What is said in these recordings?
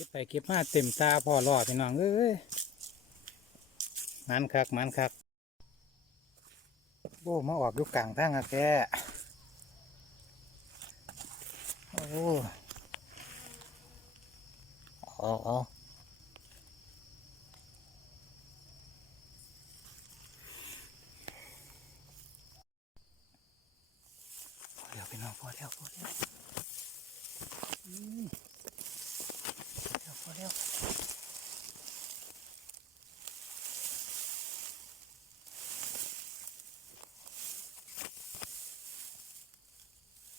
ก็บไปเก็บมาเต็มตาพ่อรอดพี่น้องเอ้ยมันคักมันคักโอ้มาออกยู่กลางทางอะแกโอ้เอาเอาพอแล้วพี่น้องพอแล้วพอแล้ว อืม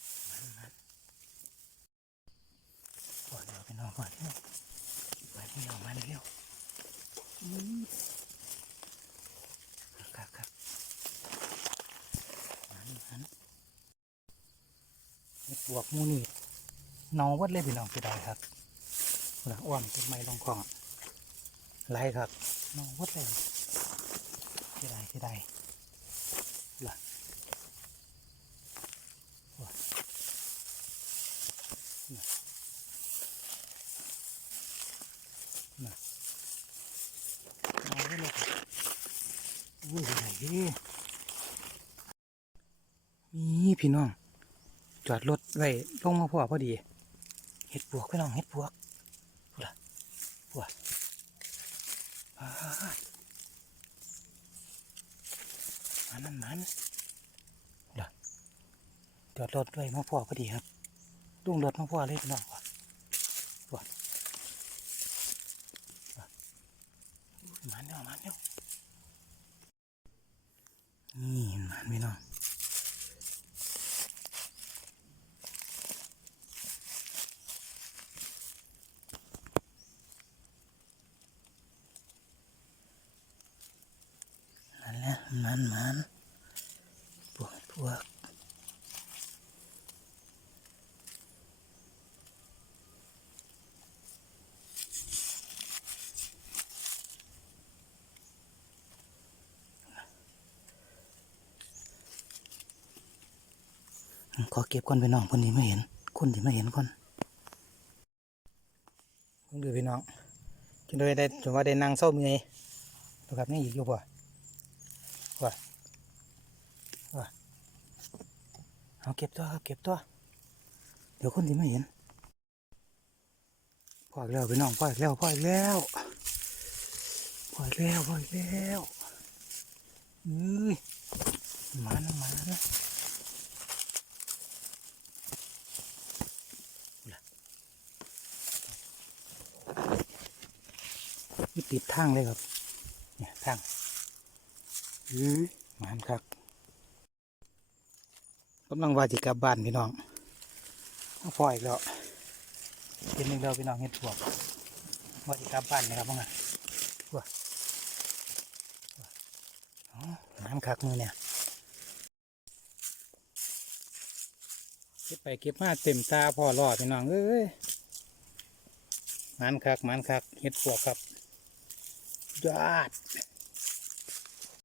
พอแล้วพอแล้วพอแล้วพี่น้องพอแล้วไปเร็วมาเร็วอืมครับครับมันมันบวกมูนี่เนาวัดเลยพี่น้องไปได้ครับ หลังอ้อมต้นไม้ลองคองไรครับเนาวัดเลยที่ได้ที่ได้ล่ะว้าน่ะน่ะเอาไว้เลยครับอุ้ยที่ไหนดิมีพี่น้อง จอดรถไว้ลงมาพ่อพอดี เห็ดปวกพี่น้องเห็ดปวก พูดมันนั่นมันพูดละจอดรถไว้มาพ่อพอดีครับลุงรถมาพ่อเลยพี่น้องว่ะว่ะว่ะมันเนาะมันเนาะนี่มันพี่น้อง นั่นแหละ มันมันพวกพวกขอเก็บก่อนพี่น้องคนที่ไม่เห็น คนที่ไม่เห็นก่อนดูพี่น้องจนโดยได้จนว่าได้นั่งเศร้าเมื่อยตัวครับนี่อีกอยู่ป่ะ ว่าว่าเอาเก็บตัวครับเก็บตัว เดี๋ยวคนที่ไม่เห็นพออีกแล้วพี่น้องพออีกแล้วพออีกแล้วพออีกแล้วพออีกแล้วเอ้ยมานะมานะนี่ติดทางเลยครับเนี่ยทาง เอ้ยมันครับกำลังว่าจะกลับบ้านพี่น้องพออีกแล้วเป็นอีกแล้วพี่น้องเห็ดพวกว่าจะกลับบ้านนะครับพ่อไงวกอ๋อน้ำคักมือเนี่ยเก็บไปเก็บมาเต็มตาพ่อรอดพี่น้องเอ้ยมันคักมันคักเห็ดพวกครับยอด